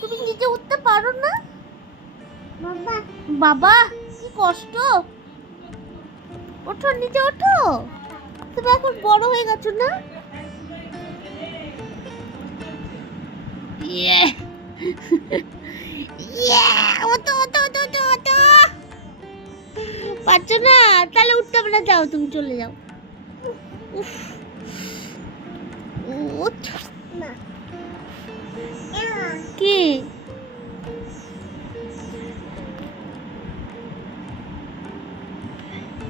তুমি নিজে উঠতে পারো না? বাবা কি কষ্ট। ওঠো নিচে ওঠো। তুমি এখন বড় হয়ে গেছো না? ইয়ে। ইয়ে ওঠো ওঠো ওঠো ওঠো পারছ না? তাহলে উঠতে হবে না, যাও, তুমি চলে যাও। উফ। উঠ। কি?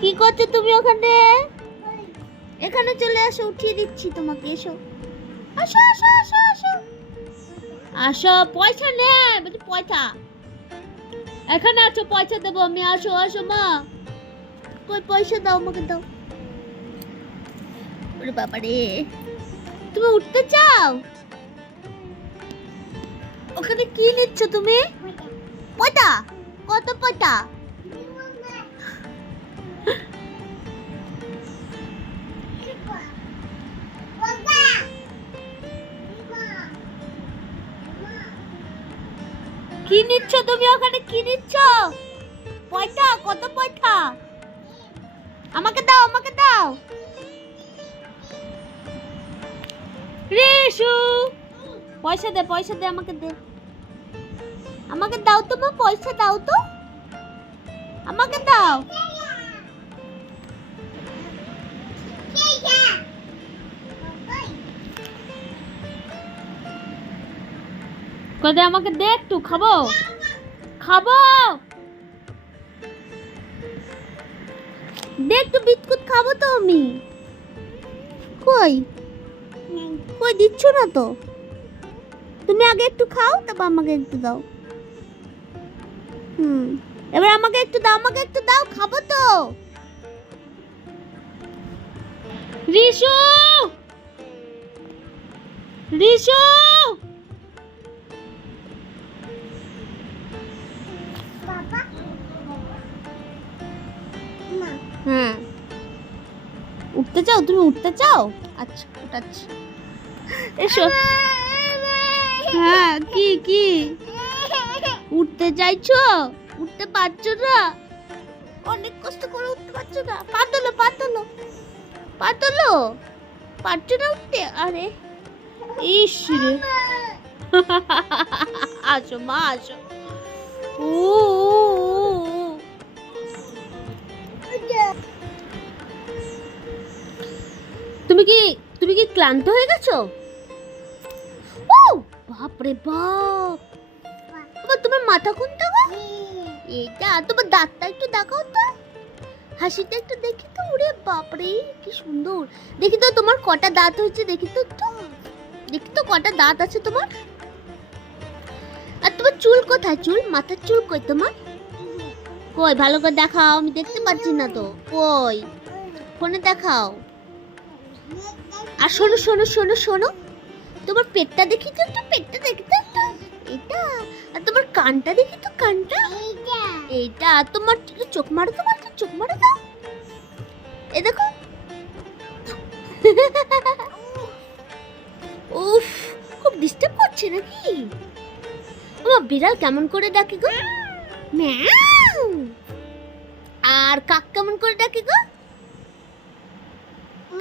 কি করছ তুমি ওখানে? এখানে চলে আসো, উঠিয়ে দিচ্ছি তোমাকে, এসো। আসো আসো আসো আসো। আসো, পয়সা নেই, বলছি পয়সা। এখানে আছো পয়সা দেবো আমি, আসো আসো মা। কই পয়সা দাও আমাকে, দাও। ওরে বাবা রে তুমি উঠতে চাও? ওখানে কি নিচ্ছ তুমি? পয়সা কত পয়সা কি নিচ্ছ তুমি ওখানে? কি নিচ্ছ? পয়সা কত পয়সা পয়সা দে পয়সা দে, আমাকে দে। আমাকে দাও তো মা পয়সা দাও তো। আমাকে দাও। কদে আমাকে দে একটু, খাব? খাব? দে একটু বিস্কুট খাব তো আমি। কই? কই দিচ্ছ না তো? তুমি আগে একটু খাও তারপর আমাকে একটু দাও। হুম এবার আমাকে একটু দাও আমাকে একটু দাও খাব তো। রিশু! রিশু! হ্যাঁ উঠতে চাও? তুমি উঠতে চাও? আচ্ছা উঠাচ্ছি। এসো। হ্যাঁ কি কি? উঠতে চাইছো? উঠতে পারছ না? অনেক কষ্ট করে উঠতে পারছ না। পা তোলো পা তোলো পা তোলো পারছ না উঠতে? আরে, ইস রে। আসো মা, আসো। ও। তুমি কি তুমি কি ক্লান্ত হয়ে গেছো? ও বাপ রে বাপ। আবার তোমার মাথা কোনটা গো? এইটা তোমার দাঁতটা একটু দেখাও তো। হাসিটা একটু দেখি তো ওরে বাপ রে কি সুন্দর। দেখি তো তোমার কটা দাঁত হয়েছে দেখি তো একটু। দেখি তো কটা দাঁত আছে তোমার। আর তোমার চুল কোথায়? চুল? মাথার চুল কই তোমার? কই ভালো করে দেখাও আমি দেখতে পাচ্ছি না তো। কই? ফোনে দেখাও। আর শোনো শোনো শোনো শোনো। পেটটা দেখি তো একটু পেটটা দেখি তো একটু এটা? আর তোমার কানটা দেখি তো কানটা? এইটা। আর তোমার চোখ মারো তোমার একটু চোখ মারো দাও এ দেখো। উফ। খুব ডিস্টার্ব করছে নাকি? আমার বিড়াল কেমন করে ডাকে গো? ম্যাও! আর কাক কেমন করে ডাকে গো?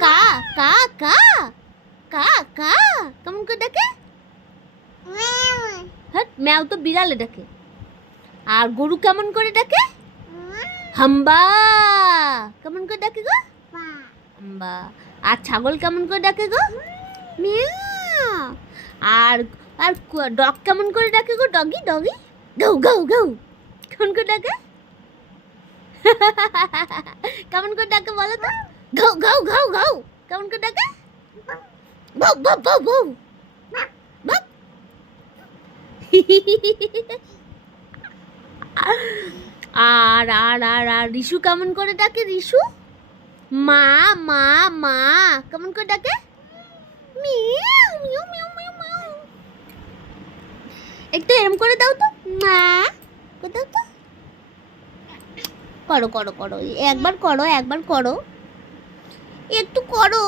কা কা কা। কা কা কেমন করে ডাকে? হ্যাঁ ম্যাও তো বিড়ালে ডাকে। আর গরু কেমন করে ডাকে? হাম্বা। কেমন করে ডাকে গো? হাম্বা। আর ছাগল কেমন করে ডাকে গো? মিয়াও। আর আর ডগ কেমন করে ডাকে গো? Doggy doggy. গৌ গৌ গৌ কেমন করে ডাকে? কেমন করে ডাকে বলো তো? ঘাউ ঘাউ ঘাউ ঘাউ। কেমন করে ডাকে? আর আর আর আর রিশু কেমন করে ডাকে রিশু মা মা মা কেমন করে ডাকে মিয়াও একটু এরম করে দাও তো মা করে দাও তো করো করো করো একবার করো একবার করো একটু করো